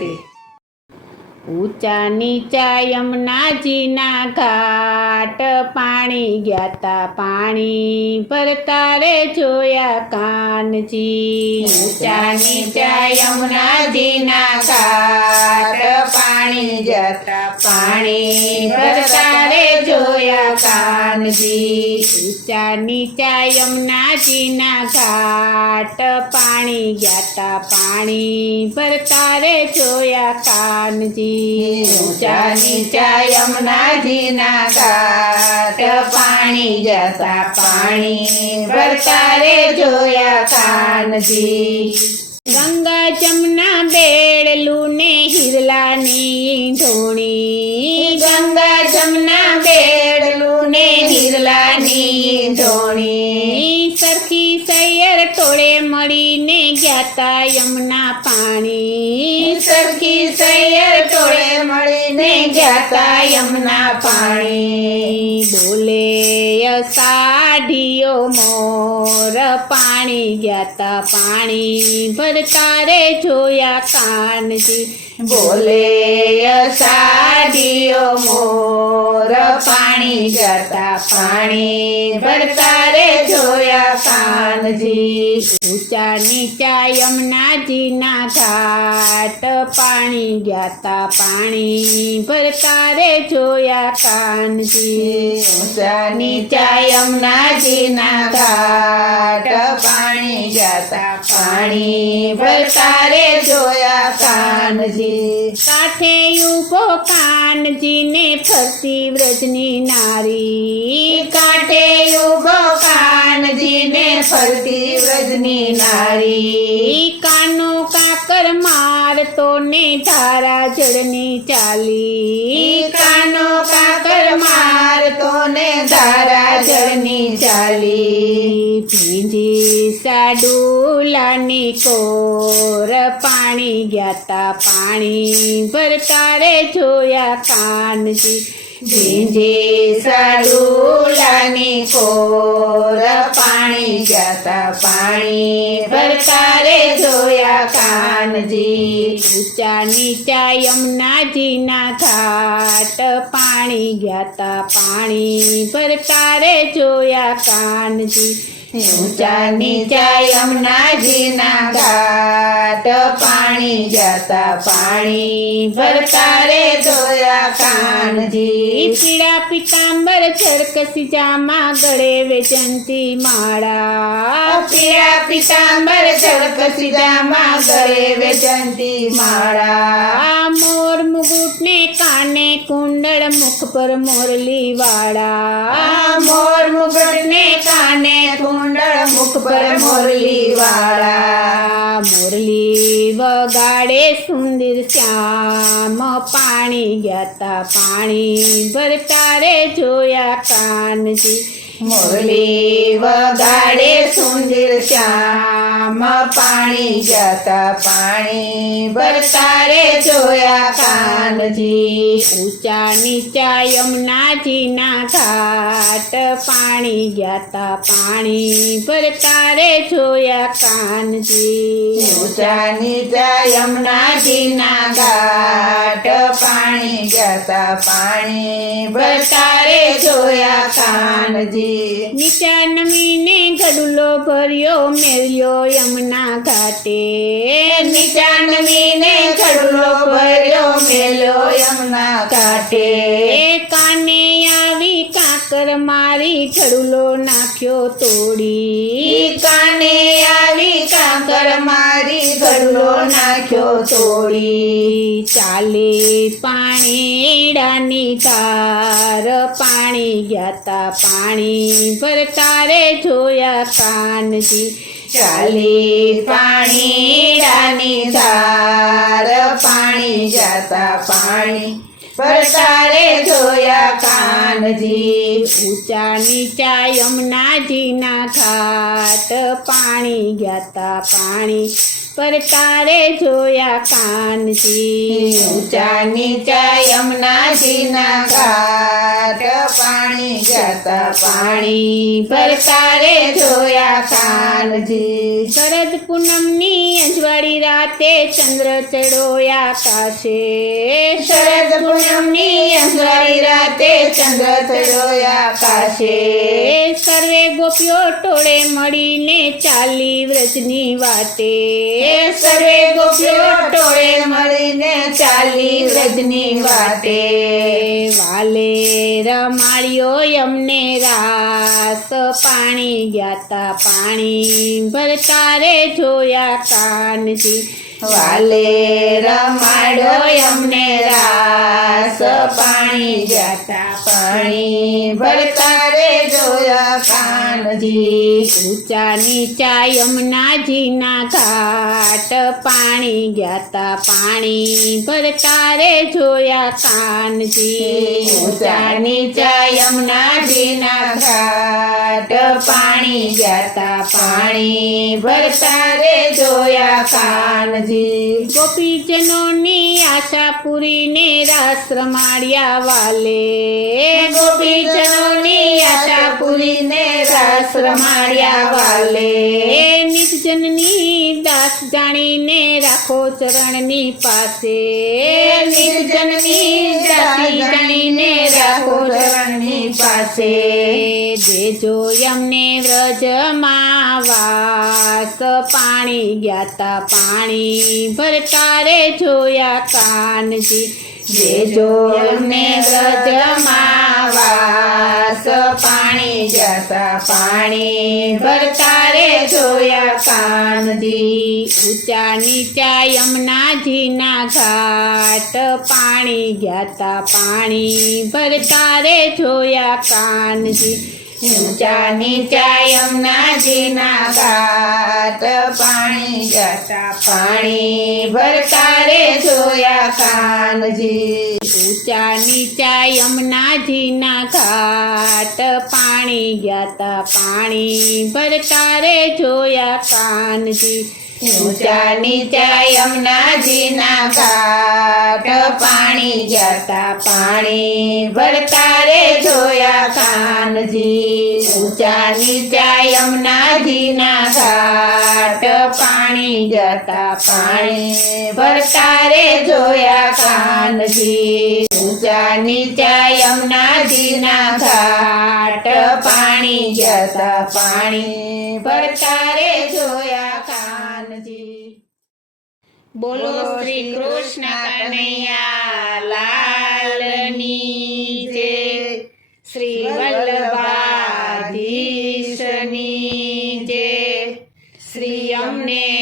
ઘાટે। ઊંચા નીચા યમુનાજીના ઘાટ પાણી ગ્યાતા પાણી ભરતા રે જોયા કાનજી। ઊંચા નીચા યમુનાજીના ઘાટ પાણી જતા પાણી ભરતા રે જોયા કાનજી। ઊંચા નીચા યમુનાજીના ઘાટ પાણી ગ્યાતા પાણી ભરતા રે જોયા કાનજી। ઊંચા નીચા યમુનાજીના ઘાટ પાણી જતા પાણી ભરતા રે જોયા કાનજી। ગંગા જમના બેડલું ને હિરલાની ધોણી ગંગા જમના બેડલું ને હિરલાની ધોણી સરખી સૈયર ટોળે મળીને ગ્યાતા યમુના પાણી સરખી સૈયર ટોળે મળીને ગ્યાતા યમુના પાણી। બોલે અષાઢીયો મોર પાણી ગ્યાતા પાણી ભરતા રે જોયા કાનજી। બોલે અષાઢીયો મોર પાણી જતા પાણી ભરતા રે જોયા કાનજી। ઊંચા નીચા યમુનાજીના ઘાટ પાણી ગ્યાતા પાણી ભરતા રે જોયા કાનજી। ઊંચા નીચા યમુનાજીના ઘાટ પાણી જતા પાણી ભરતા રે જોયા કાનજી। કાંઠે ઊભો કાનજીને ફરતી વ્રજની નારી કાંઠે ઊભો કાનજીને ફરતી વ્રજની નારી કાનો કાકર મારતો ને ધારા જળની ચાલી કાનો કાકર મારતો ને ધારા જળની ચાલી। ભીંજી સાડુલાની કોર પાણી ગ્યાતા પાણી ભરતા રે જોયા કાનજી। ભીંજી સાડુલાની કોર પાણી જતા પાણી ભરતા રે જોયા કાનજી। ઊંચા નીચા યમુનાજીના ઘાટ પાણી ગ્યાતા પાણી ભરતા રે જોયા કાનજી। ઊંચા નીચા યમુનાજીના ઘાટ પાણી જતા પાણી ભરતા રે જોયા કાનજી। પીળા પીતાંબર ચરકસી જામા ગળે વેચંતી માળા પીળા પીતાંબર ચરકસી જામા ગળે વેચંતી માળા મોર મુગુટ ને કાને કુંડળ મુખ પર મોરલી વાળા મોર મુગટ ને કાને કુંડળ મુખ પર મોરલી વાળા મોરલી વગાડે સુંદર શ્યામ પાણી ગ્યાતા પાણી ભરતા રે જોયા કાનજી। મોરલી વગાડે સુંદર શ્યામ પાણી જતા પાણી ભરતા રે જોયા કાનજી। ઊંચા નીચા યમુનાજીના ઘાટ પાણી ગ્યાતા પાણી ભરતા રે જોયા કાનજી। ઊંચા નીચા યમુનાજીના ઘાટ પાણી જતા પાણી ભરતા રે જોયા કાનજી। નીચા નમીને ગડુલો ભર્યો મેલ્યો યમુના ઘાટે નીચા નમીને ગડુલો ભર્યો મેલ્યો યમુના ઘાટે કાને આવી કાકર મારી ગડુલો નાખ્યો તોડી કાને આવી કાકર મારી ગડુલો નાખ્યો તોડી। ચાલે પાણીડાની ધાર પાણી ગ્યાતા પાણી ભરતા રે જોયા કાનજી। ચાલી પાણીડાની ધાર પાણી જતા પાણી ભરતા રે જોયા કાનજી। ઊંચા નીચા યમુનાજીના ઘાટ પાણી ગ્યાતા પાણી ભરતા રે જોયા કાનજી। ઊંચા નીચા યમુનાજીના ઘાટ ઘાટ પાણી ગયા પાણી ભરતા રે જોયા કાનજી શરદ પૂનમની અંજવાળી રાતે ચંદ્ર ચડ્યો આકાશે શરદ પૂનમની અંજવાળી રાતે ચંદ્ર ચડ્યો આકાશે સર્વે ગોપીઓ ટોળે મળીને ચાલી વ્રજની વાટે સર્વે ગોપીઓ ટોળે મળીને ચાલી વ્રજની વાટે વાલે રમાડ્યો યમને રાસ પાણી ગયા પાણી ભરતા રે જોયા કાનજી વાલે રમાડ્યો અમને રાસ પાણી ગયા પાણી ભરતા રે જોયા કાનજી ઊંચા નીચા યમુનાજીના ઘાટ પાણી ગયા પાણી ભરતા રે જોયા કાનજી ઊંચા નીચા યમુનાજીના ઘાટ પાણી ગયા પાણી ભરતા રે જોયા કાનજી ગોપીજનોની આશા પૂરીને રાસ રમાડ્યા વાલે ગોપીજનોની આશા પૂરીને રાસ રમાડ્યા વાલે નિર્જનની દાસ જાણીને રાખો ચરણની પાસે નિર્જનની દાસ જાણીને રાખો ચરણની પાસે દેજો યમને વ્રજમાં વાસ પાણી ગયા પાણી ભરતા રે જોયા કાનજી દેજો અમને વ્રજમાં વાસ પાણી ગયા પાણી ભરતા રે જોયા કાનજી ઊંચા નીચા યમુનાજીના ઘાટ પાણી ગયા પાણી ભરતા રે જોયા કાનજી ઊંચા નીચા યમુનાજીના ઘાટ પાણી ગયા પાણી ભરતા રે જોયા કાનજી ઊંચા નીચા યમુનાજીના ઘાટ પાણી ગયા પાણી ભરતા રે જોયા કાનજી ઊંચા નીચા યમુનાજીના ઘાટ પાણી ગયા પાણી ભરતા રે જોયા કાનજી ઊંચા નીચા યમુનાજીના ઘાટ પાણી ગયા પાણી ભરતા રે જોયા કાનજી ઊંચા નીચા યમુનાજીના ઘાટ પાણી ગયા પાણી ભરતા રે જોયા કાનજી બોલો શ્રી કૃષ્ણ કનૈયા લાલની જય શ્રી વલ્લભાધીશની જય શ્રી અમને